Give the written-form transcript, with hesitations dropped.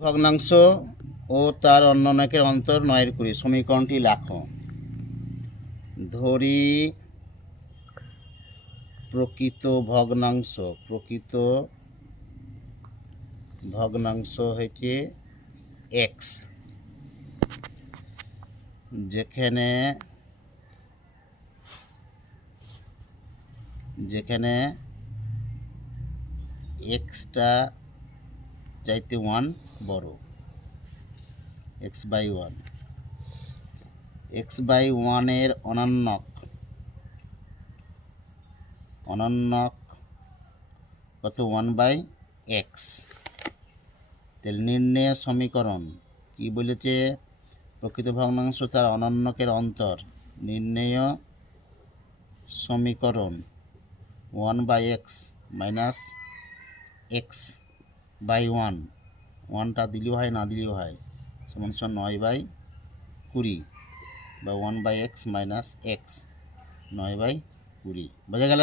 ভগ্নাংশ ও তার অন্যকের অন্তর 9/20 সমীকরণটি লেখো। ধরি প্রকৃত ভগ্নাংশ হচ্ছে x, যেখানে xটা চাইতে 1 বড়, x/1 এর অনন্যক কত 1/x। তাহলে নির্ণয় সমীকরণ কি বলেছে? প্রকৃত ভগ্নাংশ তার অনন্যকের অন্তর। নির্ণয় সমীকরণ 1/x মাইনাস x/1, 1টা দিলেও হয় না দিলেও হয়, সমান 9/20 বা 1/x মাইনাস x 9/20। বোঝা গেল?